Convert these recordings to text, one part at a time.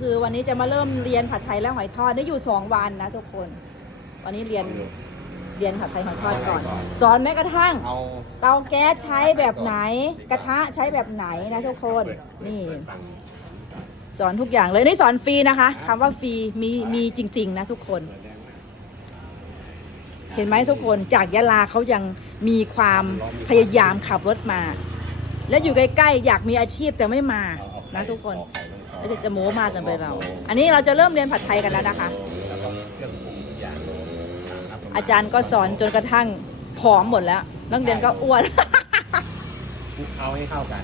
คือวันนี้จะมาเริ่มเรียนผัดไทยและหอยทอดนี่อยู่สองวันนะทุกคน วันนี้เรียนเรียนผัดไทยหอยทอดก่อน สอนแม้กระทั่งเอาเตาแก๊สใช้แบบไหน กระทะใช้แบบไหนนะทุกคนนี่ สอนทุกอย่างเลยนี่สอนฟรีนะคะคำว่าฟรีมีมีจริง ๆ นะทุกคน เห็นไหมทุกคนจากยะลาเขายังมีความพยายามขับรถมา แล้วอยู่ใกล้ๆอยากมีอาชีพแต่ไม่มา นะทุกคนแล้วจะจะโม้มากกันไปเรา อันนี้เราจะเริ่มเรียนผัดไทยกันแล้วนะคะ แล้วก็เครื่องปรุงทุกอย่างอาจารย์ก็สอนจนกระทั่งผอมหมดแล้วนักเรียนก็อ้วน คลุกเคล้าให้เข้ากัน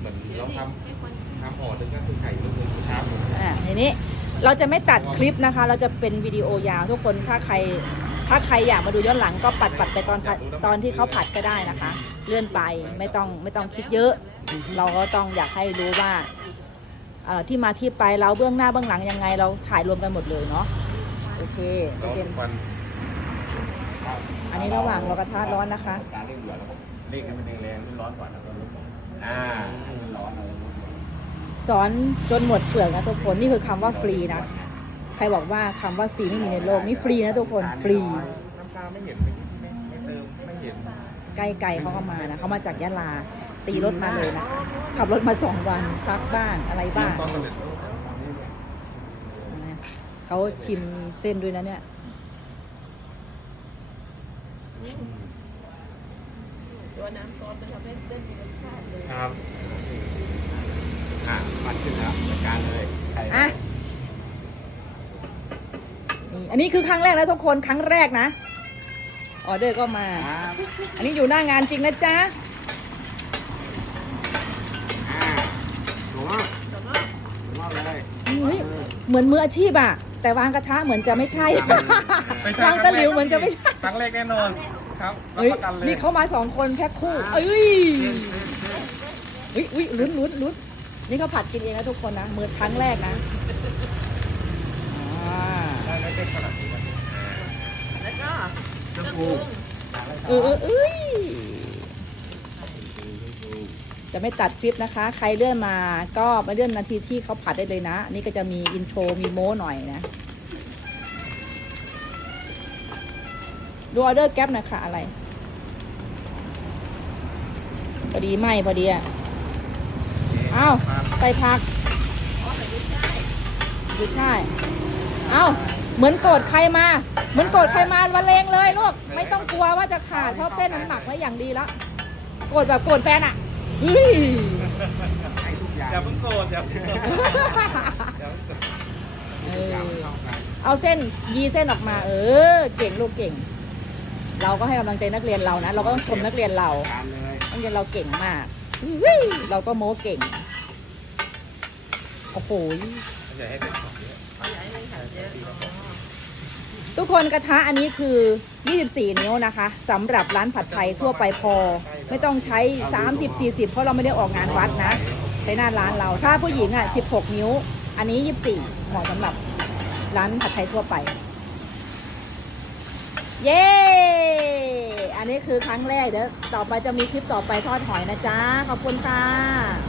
เหมือนเราทำทำห่อถึงก็คือไข่ลูกนึงครับอ่าทีนี้ เราจะไม่ตัดคลิปนะคะ เราจะเป็นวิดีโอยาวทุกคนถ้าใคร ถ้าใครอยากมาดูย้อนหลังก็ปัดปัดไปตอนผัดตอนที่เขาผัดก็ได้นะคะ เลื่อนไปไม่ต้องไม่ต้องคิดเยอะ เราก็ต้องอยากให้รู้ว่าเอ่อที่มาที่ไปเราเบื้องหน้าเบื้องหลังยังไง เราถ่ายรวมกันหมดเลยเนาะโอเคแล้วเป็นอันนี้ระหว่างรอกระทะร้อนนะคะ การเร่งเดือดแล้วก็เร่งให้มันแรงๆให้ร้อนก่อนแล้วก็ลดลงอ่า สอนจนหมดเปลือกนะทุกคนนี่คือคำว่าฟรีนะใครบอกว่าคำว่าฟรีไม่มีในโลกนี่ฟรีนะทุกคนฟรีน้ำตาไม่เห็นไม่ไม่ไม่เติมไม่เห็นใกล้ๆเขาก็มานะเขามาจากยะลาตีรถมาเลยนะคะขับรถมาสองวันพักบ้างอะไรบ้างตอนสำเร็จเขาชิมเส้นด้วยนะเนี่ยครับ อะปัดขึ้นแล้วจัดการเลยไข่อะนี่อันนี้คือครั้งแรกนะทุกคนครั้งแรกนะออเดอร์ก็มาอ่าอันนี้อยู่หน้างานจริงนะจ๊ะอ่าถูกมากถูกมากเลยเฮ้ยเหมือนมืออาชีพอะแต่วางกระทะเหมือนจะไม่ใช่วางตะหลิวเหมือนจะไม่ใช่ครั้งแรกแน่นอนครับรับเฮ้ยประกันเลยนี่เขามาสองคนแพ็คคู่เอ้ยเฮ้ยอุ้ยลุ้นลุ้นลุ้น นี่เขาผัดกินเองนะทุกคนนะมือครั้งแรกนะอ่าได้ได้เป็นขนาดนี้นะเครื่องปรุงเออเออเอ้ยจะไม่ตัดคลิปนะคะ ใครเลื่อนมาก็มาเลื่อนนาทีที่เขาผัดได้เลยนะ นี่ก็จะมีอินโทรมีโม้หน่อยนะ ดูออเดอร์แก๊ปหนะคะอะไร พอดีไหมพอดีอะ อ้าวใส่ผักดูใช่เอ้าเหมือนโกรธใครมา เหมือนโกรธใครมาวันเลงเลยลูก ไม่ต้องกลัวว่าจะขาดเพราะเส้นมันหมักไว้อย่างดีแล้ว โกรธแบบโกรธแฟนอะเฮ้ยใช้ทุกอย่าเพิ่งโกรธอย่าเพิ่งโกรธอาเออเอาเส้นยีเส้นออกมา เออ เก่งลูกเก่ง เราก็ให้กำลังใจนักเรียนเรานะ เราก็ต้องชมนักเรียนเราการเลยนักเรียนเราเก่งมาก เราก็โม้เก่ง โอ้โห่ทุกคนกระทะอันนี้คือ 24 นิ้วนะคะสำหรับร้านผัดไทยทั่วไปพอ ไม่ต้องใช้ 30 40 เพราะเราไม่ได้ออกงานวัดนะใช้หน้าร้านเรา ถ้าผู้หญิงอะ 16 นิ้ว อันนี้ 24 เหมาะสำหรับร้านผัดไทยทั่วไป เย้ นี้คือครั้งแรกเดี๋ยวต่อไปจะมีคลิปต่อไปทอดหอยนะจ๊ะ ขอบคุณค่ะ